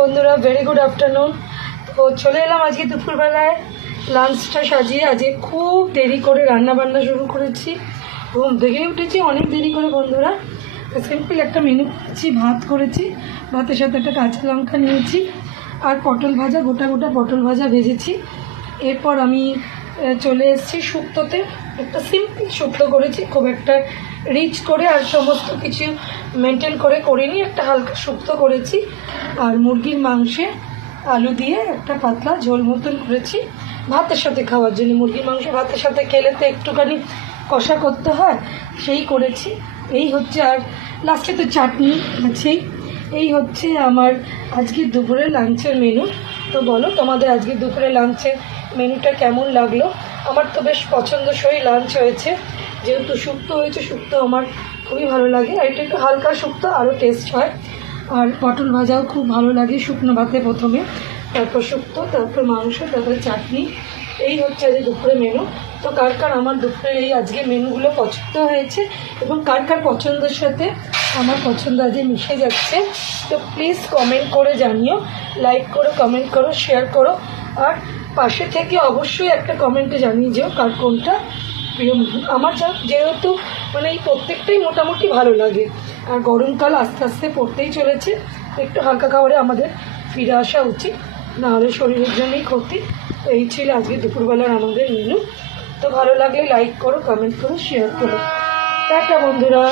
বন্ধুরা, very good afternoon. তো চলে এলাম আজকে দুপুরবেলায় লাঞ্চটা সাজিয়ে। আজকে খুব দেরি করে রান্না বান্না শুরু করেছি, ঘুম থেকে উঠেছি অনেক দেরি করে বন্ধুরা। সিম্পল একটা মেনু করেছি, ভাত করেছি, ভাতের সাথে একটা কাঁচা লঙ্কা নিয়েছি আর পটল ভাজা, গোটা গোটা পটল ভাজা ভেজেছি। এরপর আমি চলে এসেছি শুক্তোতে, একটা সিম্পল শুক্তো করেছি, খুব একটা রিচ করে আর সমস্ত কিছু মেনটেন করে করিনি, একটা হালকা শুক্তো করেছি। আর মুরগির মাংসে আলু দিয়ে একটা পাতলা ঝোল মতন করেছি ভাতের সাথে খাওয়ার জন্য। মুরগির মাংস ভাতের সাথে খেলে তো একটুখানি কষা করতে হয়, সেই করেছি। এই হচ্ছে, আর লাস্টে তো চাটনি আছেই। এই হচ্ছে আমার আজকের দুপুরের লাঞ্চের মেনু। তো বলো তোমাদের আজকের দুপুরের লাঞ্চের মেনুটা কেমন লাগলো? আমার তো বেশ পছন্দসই লাঞ্চ হয়েছে, যেহেতু শুক্তো হয়েছে। শুক্তো আমার খুবই ভালো লাগে, আর এটা একটু হালকা শুক্তো আরও টেস্ট হয়। আর পটল ভাজাও খুব ভালো লাগে শুকনো ভাতে, প্রথমে তারপর শুক্তো, তারপর মাংস, তারপরে চাটনি। এই হচ্ছে আজকে দুপুরে মেনু। তো কার কার আমার দুপুরের এই আজকে মেনুগুলো পছন্দ হয়েছে এবং কার কার পছন্দের সাথে আমার পছন্দ আজকে মিশে যাচ্ছে, তো প্লিজ কমেন্ট করে জানিও, লাইক করো, কমেন্ট করো, শেয়ার করো। আর পাশে থেকে অবশ্যই একটা কমেন্টে জানিয়ে যেও কার কোনটা প্রিয় মেনু। আমার যেহেতু মানে এই প্রত্যেকটাই মোটামুটি ভালো লাগে, আর গরমকাল আস্তে আস্তে পড়তেই চলেছে, একটু হালকা খাবারে আমাদের ফিরে আসা উচিত, নাহলে শরীরের জন্যই ক্ষতি। এই ছিল আজকে দুপুরবেলার আমাদের মেনু। তো ভালো লাগলে লাইক করো, কমেন্ট করো, শেয়ার করো। টাটা বন্ধুরা।